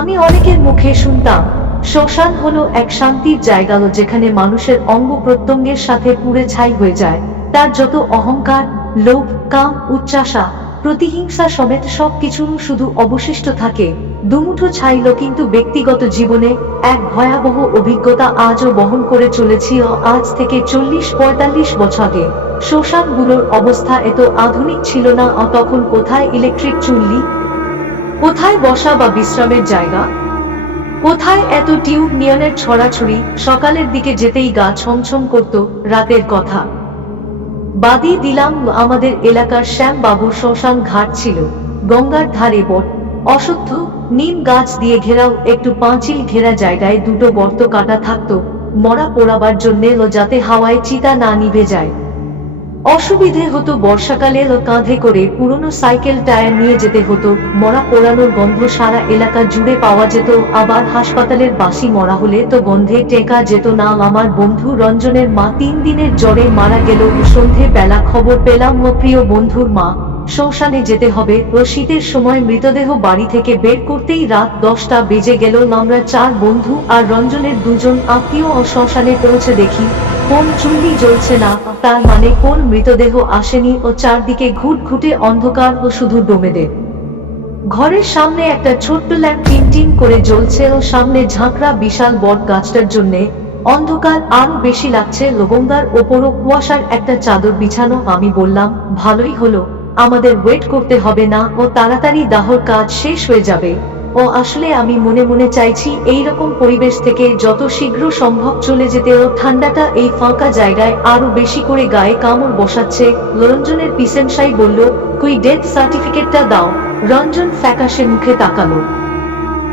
আমি অনেকের মুখে শুনতাম, শ্মশান হলো এক শান্তির জায়গা যেখানে মানুষের অঙ্গ প্রত্যঙ্গের সাথে পুড়ে ছাই হয়ে যায়। তার যত অহংকার, লোভ, কাম উচ্চাসা প্রতিহিংসা সমেত সবকিছু শুধু অবশিষ্ট থাকে, দুমুঠো ছাইল কিন্তু ব্যক্তিগত জীবনে এক ভয়াবহ অভিজ্ঞতা আজও বহন করে চলেছি আজ থেকে চল্লিশ পঁয়তাল্লিশ বছর। শ্মশানগুলোর অবস্থা এত আধুনিক ছিল না তখন কোথায় ইলেকট্রিক চুল্লি কোথায় বসা বা বিশ্রামের জায়গা? কোথায় এত টিউব নিয়নের ছড়াছড়ি, সকালের দিকে যেতেই গা ছমছম করত রাতের কথা। বাদি দিলাম আমাদের এলাকার শ্যাম বাবুর শ্মশান ঘাট ছিল, গঙ্গার ধারে বট। অসত্য নিম গাছ দিয়ে ঘেরাও, একটু পাঁচিল ঘেরা জায়গায় দুটো গর্ত কাটা থাকতো, মরা পোড়াবার জন্যে যাতে হাওয়ায় চিতা না নিভে যায়। অসুবিধে হতো বর্ষাকালে কাঁধে করে পুরনো সাইকেল টায়ার নিয়ে যেতে হতো, মরা পোড়ানোর গন্ধ সারা এলাকা জুড়ে পাওয়া যেত, আবার হাসপাতালের বাসি মরা হলে তো গন্ধে টেকা যেত না, আমার বন্ধু রঞ্জনের মা তিন দিনের জ্বরে মারা গেল সন্ধে বেলা খবর পেলাম ও প্রিয় বন্ধুর মা। শ্মশানে যেতে হবে। ও শীতের সময় মৃতদেহ বাড়ি থেকে বের করতেই রাত দশটা বেজে গেল। আমরা চার বন্ধু আর রঞ্জনের দুজন আত্মীয় ও শ্মশানে পৌঁছে দেখি। কোন চুল্লি জ্বলছে না, তার মানে কোন মৃতদেহ আসেনি ও চারদিকে ঘুট ঘুটে অন্ধকার ও শুধু ডোমেদের। ঘরের সামনে একটা ছোট্ট ল্যাম্প টিন করে জ্বলছে ও সামনে ঝাঁকড়া বিশাল বট গাছটার জন্য। অন্ধকার আরও বেশি লাগছে। লবঙ্গার ওপরও কুয়াশার একটা চাদর বিছানো আমি বললাম, ভালোই হলো। আমাদের ওয়েট করতে হবে না ও তাড়াতাড়ি দাহর কাজ শেষ হয়ে যাবে। ও আসলে আমি মনে মনে চাইছি এই রকম পরিবেশ থেকে যত শীঘ্র সম্ভব চলে যেতে ও ঠান্ডাটা এই ফাঁকা জায়গায় আরও বেশি করে গায়ে কামড় বসাচ্ছে রঞ্জনের পিসেনসাই বলল কুই ডেথ সার্টিফিকেটটা দাও। রঞ্জন ফ্যাকাশে মুখে তাকালো।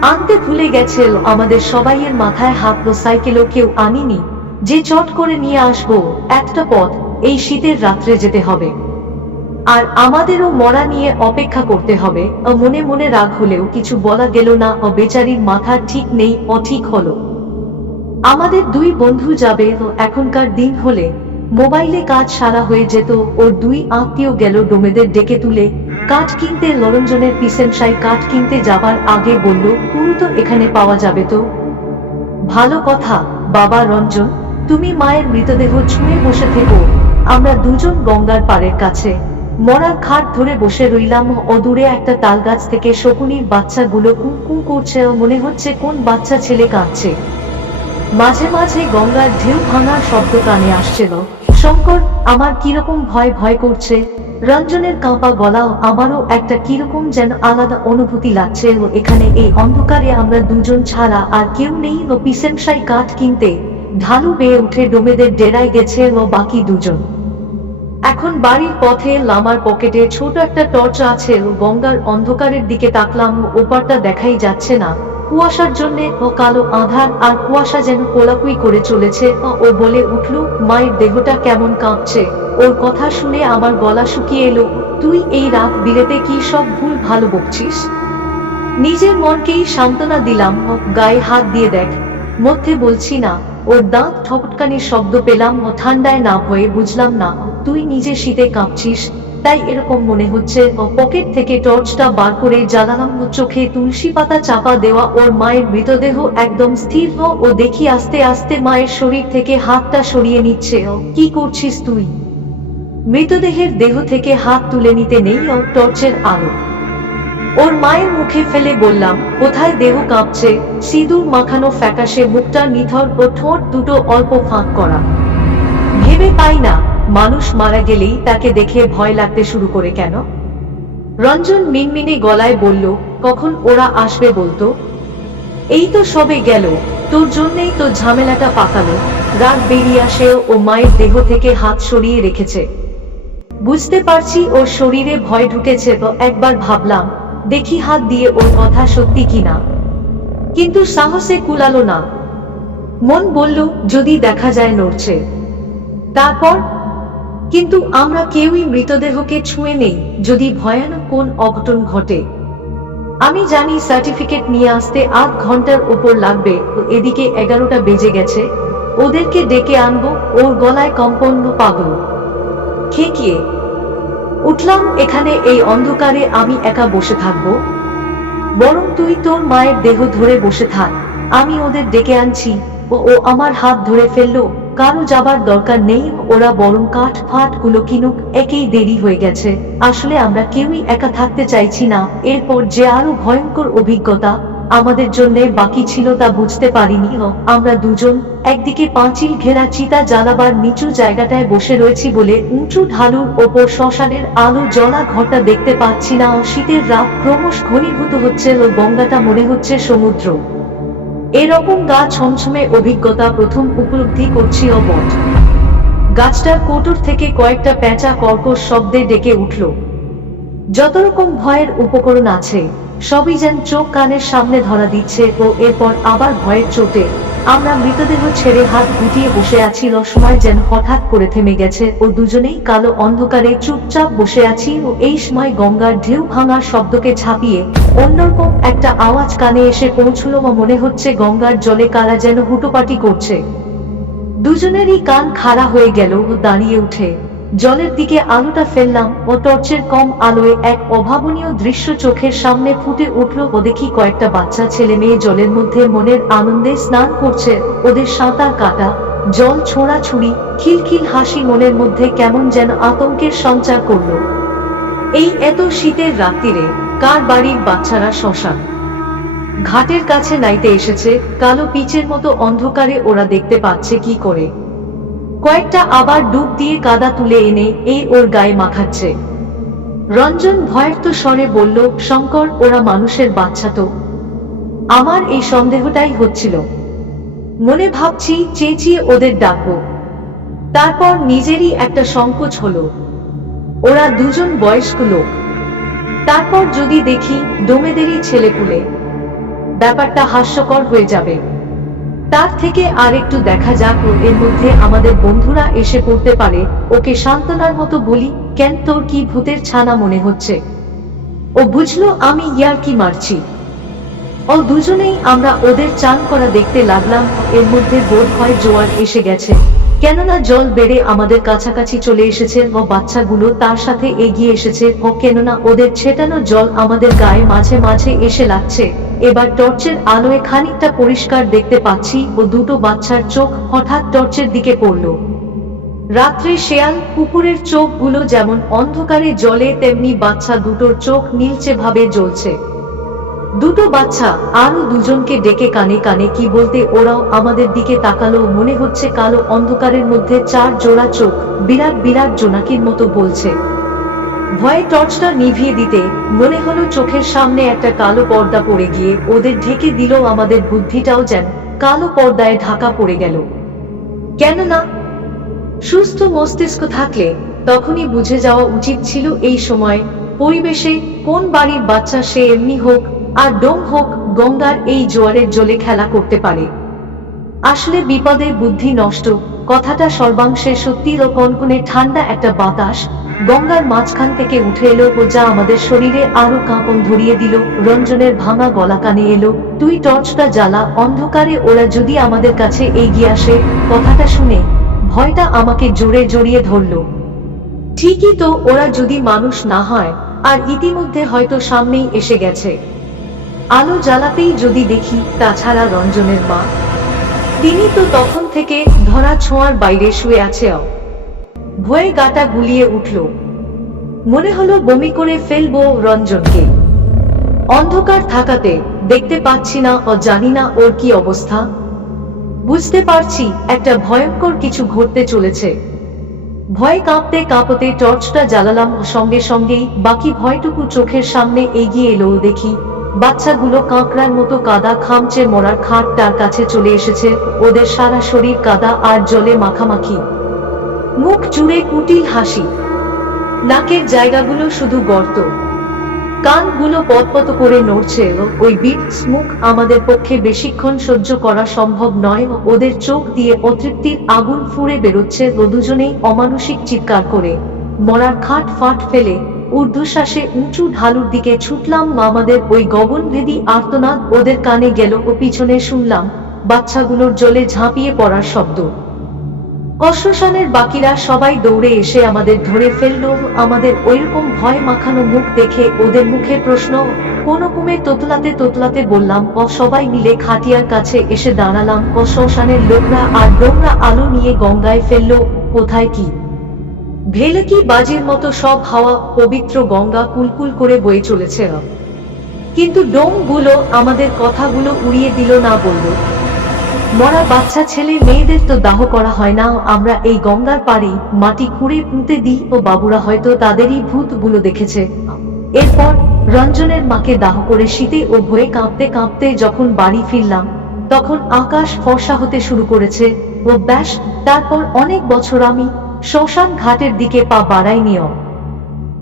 আনতে ভুলে গেছে আমাদের সবাইয়ের মাথায় হাত ও সাইকেলও কেউ আনিনি। যে চট করে নিয়ে আসব, একটা পথ, এই শীতের রাত্রে যেতে হবে। আর আমাদেরও মরা নিয়ে অপেক্ষা করতে হবে। মনে মনে রাগ হলেও কিছু বলা গেল না বেচারির মাথা ঠিক নেই, অঠিক হলো। আমাদের দুই বন্ধু যাবে এখনকার দিন হলে। মোবাইলে কাজ সারা হয়ে যেত, ওর দুই আত্মীয় গেল ডোমেদের ডেকে তুলে। কাঠ কিনতে লরঞ্জনের পিসেনশাই কাঠ কিনতে যাবার আগে বলল পুরো তো এখানে পাওয়া যাবে তো? ভালো কথা, বাবা রঞ্জন। তুমি মায়ের মৃতদেহ ছুঁয়ে বসে থেকো। আমরা দুজন গঙ্গার পাড়ের কাছে। মরার খাট ধরে বসে রইলাম ও দূরে একটা তাল গাছ থেকে শকুনির বাচ্চাগুলো কু কু করছে মনে হচ্ছে কোন বাচ্চা ছেলে কাঁদছে। মাঝে মাঝে গঙ্গার ঢেউ ভাঙার শব্দ কানে আসছিল। শঙ্কর, আমার কীরকম ভয় ভয় করছে? রঞ্জনের কাঁপা গলাও আমারও একটা কীরকম যেন আলাদা অনুভূতি লাগছে এখানে এই অন্ধকারে আমরা দুজন ছাড়া আর কেউ নেই ও পিসেমশাই কাঠ কিনতে ঢালু বেয়ে উঠে ডোমেদের ডেরায় গেছে ও বাকি দুজন। এখন বাড়ির পথে লামার পকেটে ছোট একটা টর্চ আছে, ও গঙ্গার অন্ধকারের দিকে তাকলাম ওপারটা দেখাই যাচ্ছে না। কুয়াশার জন্য ও কালো আধার আর কুয়াশা যেন কোলাকুই করে চলেছে ও বলে উঠল, মায়ের দেহটা কেমন কাঁপছে? ওর কথা শুনে আমার গলা শুকিয়ে এলো, তুই এই রাত বিরেতে কি সব ভুল ভালো বকছিস? নিজের মনকেই সান্ত্বনা দিলাম গায়ে হাত দিয়ে দেখ, মধ্যে বলছি না ওর দাঁত ঠকটকানির শব্দ পেলাম ও ঠান্ডায় না হয়ে বুঝলাম না, তুই নিজে শীতে কাঁপছিস, তাই এরকম মনে হচ্ছে, ও পকেট থেকে টর্চটা বার করে জ্বালালাম চোখে তুলসী পাতা চাপা দেওয়া ওর মায়ের মৃতদেহ একদম স্থির হ, ও দেখি আস্তে আস্তে মায়ের শরীর থেকে হাতটা সরিয়ে নিচ্ছে, ও কি করছিস তুই? মৃতদেহের দেহ থেকে হাত তুলে নিতে নেই ও টর্চের আলো। ওর মায়ের মুখে ফেলে বললাম, কোথায় দেহ কাঁপছে? সিঁদুর মাখানো ফ্যাকাশে মুখটা নিথর ও ঠোঁট দুটো অল্প ফাঁক করা। ভেবে পাই না, মানুষ মারা গেলেই তাকে দেখে ভয় লাগতে শুরু করে কেন? রঞ্জন মিনমিনে গলায় বলল, কখন ওরা আসবে বলতো? এই তো সবে গেল, তোর জন্যই তো ঝামেলাটা পাকালো। রাত বেরিয়ে আসে ও মায়ের দেহ থেকে হাত সরিয়ে রেখেছে। বুঝতে পারছি ওর শরীরে ভয় ঢুকেছে তো একবার ভাবলাম দেখি হাত দিয়ে ওর কথা সত্যি কিনা। কিন্তু সাহসে কুলালো না। মন বলল, যদি দেখা যায় নড়ছে। তারপর, কিন্তু আমরা কেউই মৃতদেহকে ছুঁয়ে নেই, যদি ভয়ানক কোন অঘটন ঘটে। আমি জানি সার্টিফিকেট নিয়ে আসতে আধ ঘণ্টার উপর লাগবে এদিকে এগারোটা বেজে গেছে। ওদেরকে ডেকে আনব, ওর গলায় কম্পন পাগল। খেকিয়ে উঠলাম, এখানে এই অন্ধকারে আমি একা বসে থাকব। বরং তুই তোর মায়ের দেহ ধরে বসে থাক। আমি ওদের ডেকে আনছি ও ও আমার হাত ধরে ফেলল। কারও যাবার দরকার নেই, ওরা বরং কাঠ ফাটগুলো কিনুক, একেই দেরি হয়ে গেছে। আসলে আমরা কেউই একা থাকতে চাইছি না। এরপর যে আরও ভয়ঙ্কর অভিজ্ঞতা আমাদের জন্য বাকি ছিল তা বুঝতে পারিনি। আমরা দুজন, একদিকে পাঁচিল ঘেরা চিতা জ্বালাবার নিচু জায়গাটায় বসে রয়েছি বলে উঁচু ঢালুর ওপর শ্মশানের আলো জ্বলা ঘরটা দেখতে পাচ্ছি না। শীতের রাত ক্রমশ ঘনীভূত হচ্ছে ও গঙ্গাটা মনে হচ্ছে সমুদ্র। এরকম গা ছমছমে অভিজ্ঞতা প্রথম উপলব্ধি করছি অবট গাছটার কোটর থেকে কয়েকটা প্যাঁচা কর্কশ শব্দে ডেকে উঠল। যত রকম ভয়ের উপকরণ আছে সবই যেন চোখ কানের সামনে ধরা দিচ্ছে ও এরপর আবার ভয়ের চোটে। আমরা মৃতদেহ ছেড়ে হাত গুটিয়ে বসে আছি, রসময় যেন হঠাৎ করে থেমে গেছে ও দুজনেই কালো অন্ধকারে চুপচাপ বসে আছি ও এই সময় গঙ্গার ঢেউ ভাঙার শব্দকে ছাপিয়ে অন্যরকম একটা আওয়াজ কানে এসে পৌঁছলো মনে হচ্ছে গঙ্গার জলে কারা যেন হুটোপাটি করছে। দুজনেরই কান খাড়া হয়ে গেল দাঁড়িয়ে উঠে। জলের দিকে আলোটা ফেললাম ও টর্চের কম আলোয় এক অভাবনীয় দৃশ্য চোখের সামনে ফুটে উঠল ও দেখি কয়েকটা বাচ্চা, ছেলে মেয়ে জলের মধ্যে মনের আনন্দে স্নান করছে। ওদের সাঁতার কাটা, জল ছোড়াছুড়ি, খিলখিল হাসি মনের মধ্যে কেমন যেন আতঙ্কের সঞ্চার করল। এই এত শীতের রাত্রিরে কার বাড়ির বাচ্চারা শ্মশান? ঘাটের কাছে নাইতে এসেছে, কালো পিচের মতো অন্ধকারে ওরা দেখতে পাচ্ছে কি করে। কয়েকটা আবার ডুব দিয়ে কাদা তুলে এনে এই ওর গায়ে মাখাচ্ছে। রঞ্জন ভয়ার্ত স্বরে বলল, শঙ্কর, ওরা মানুষের বাচ্চা তো। আমার এই সন্দেহটাই হচ্ছিল। মনে ভাবছি চেঁচিয়ে ওদের ডাকবো। তারপর নিজেরই একটা সংকোচ হলো। ওরা দুজন বয়স্ক লোক। তারপর যদি দেখি ডোমেদেরই ছেলেপুলে। ব্যাপারটা হাস্যকর হয়ে যাবে। তার থেকে আর একটু দেখা যাক ও এর মধ্যে আমাদের বন্ধুরা এসে পড়তে পারে। ওকে সান্ত্বনার মতো বলি, কেন তোর কি ভূতের ছানা মনে হচ্ছে? ও বুঝলো আমি ইয়ার কি মারছি। ও দুজনেই আমরা ওদের চান করা দেখতে লাগলাম, এর মধ্যে বোধ হয় জোয়ার এসে গেছে। কেননা জল বেড়ে আমাদের কাছাকাছি চলে এসেছে ও বাচ্চাগুলো তার সাথে এগিয়ে এসেছে ও কেননা ওদের ছেটানো জল আমাদের গায়ে মাঝে মাঝে এসে লাগছে। এবার টর্চের আলোয় খানিকটা পরিষ্কার দেখতে পাচ্ছি ও দুটো বাচ্চার চোখ হঠাৎ টর্চের দিকে পড়ল। রাত্রে শেয়াল কুকুরের চোখগুলো যেমন অন্ধকারে জলে তেমনি বাচ্চা দুটোর চোখ নীলচে ভাবে জ্বলছে। দুটো বাচ্চা আরও দুজনকে ডেকে কানে কানে কি বলতে ওরাও আমাদের দিকে তাকালো, মনে হচ্ছে কালো অন্ধকারের মধ্যে চার জোড়া চোখ, বিরাট বিরাট জোনাকির মতো বলছে। ভয়ে টর্চটা নিভিয়ে দিতে মনে হলো চোখের সামনে একটা কালো পর্দা পড়ে গিয়ে ওদের ঢেকে দিল আমাদের বুদ্ধিটাও যেন কালো পর্দায় ঢাকা পড়ে গেল। কেননা সুস্থ মস্তিষ্ক থাকলে তখনই বুঝে যাওয়া উচিত ছিল এই সময় পরিবেশে কোন বাড়ির বাচ্চা সে এমনি হোক আর ডোম হোক গঙ্গার এই জোয়ারের জলে খেলা করতে পারে। আসলে বিপদে বুদ্ধি নষ্ট কথাটা সর্বাংশে সত্যি ও কনকনে ঠান্ডা একটা বাতাস গঙ্গার মাঝখান থেকে উঠে এলো ও যা আমাদের শরীরে আরও কাঁপন ধরিয়ে দিল। রঞ্জনের ভাঙা গলা কানে এলো, তুই টর্চটা জ্বালা, অন্ধকারে ওরা যদি আমাদের কাছে এগিয়ে আসে, কথাটা শুনে ভয়টা আমাকে জোরে জড়িয়ে ধরলো। ঠিকই তো ওরা যদি মানুষ না হয়, আর ইতিমধ্যে হয়তো সামনেই এসে গেছে। আলো জ্বালাতেই যদি দেখি, তাছাড়া রঞ্জনের মা তিনি তো তখন থেকে ধরা ছোঁয়ার বাইরে শুয়ে আছে ভয়ে গাটা গুলিয়ে উঠল। মনে হলো বমি করে ফেলব রঞ্জনকে। অন্ধকার থাকাতে দেখতে পাচ্ছি না ও জানি না ওর কি অবস্থা। বুঝতে পারছি একটা ভয়ঙ্কর কিছু ঘটতে চলেছে। ভয় কাঁপতে কাঁপতে টর্চটা জ্বালালাম সঙ্গে সঙ্গেই বাকি ভয়টুকু চোখের সামনে এগিয়ে এলো দেখি বাচ্চাগুলো কাঁকড়ার মতো কাদা খামচে মরার খাটটার কাছে চলে এসেছে। ওদের সারা শরীর কাদা আর জলে মাখামাখি। মুখ জুড়ে কুটিল হাসি। নাকের জায়গাগুলো শুধু গর্ত। কানগুলো পতপত করে নড়ছে ওই বিট মুখ আমাদের পক্ষে বেশিক্ষণ সহ্য করা সম্ভব নয়। ওদের চোখ দিয়ে অতৃপ্তির আগুন ফুঁড়ে বেরোচ্ছে ও দুজনেই অমানসিক চিৎকার করে। মরার খাট ফাট ফেলে ঊর্ধ্বশ্বাসে উঁচু ঢালুর দিকে ছুটলাম আমাদের ওই গগনভেদী আর্তনাদ ওদের কানে গেল ও পিছনে শুনলাম, বাচ্চাগুলোর জলে ঝাঁপিয়ে পড়ার শব্দ। অশ্মশানের বাকিরা সবাই দৌড়ে এসে আমাদের ধরে ফেলল, আমাদের ওইরকম ভয় মাখানো মুখ দেখে ওদের মুখে প্রশ্ন, কোন কুমে তোতলাতে তোতলাতে বললাম, ও সবাই মিলে খাটিয়ার কাছে এসে দাঁড়ালাম ও শ্মশানের লোকরা আর ডোমরা আলো নিয়ে গঙ্গায় ফেলল, কোথায় কি? ভেলকি বাজির মতো সব হাওয়া পবিত্র গঙ্গা কুলকুল করে বয়ে চলেছে কিন্তু ডোমগুলো আমাদের কথাগুলো উড়িয়ে দিল না বলল। মরা বাচ্চা ছেলে মেয়েদের তো দাহ করা হয় না, আমরা এই গঙ্গার পাড়ে মাটি খুঁড়ে পুঁতে দিই ও বাবুরা হয়তো তাদেরই ভূতগুলো দেখেছে। এরপর রঞ্জনের মাকে দাহ করে শীতে ও ভয়ে কাঁপতে কাঁপতে যখন বাড়ি ফিরলাম, তখন আকাশ ফর্সা হতে শুরু করেছে ও ব্যাস, তারপর অনেক বছর আমি শ্মশান ঘাটের দিকে পা বাড়াইনিও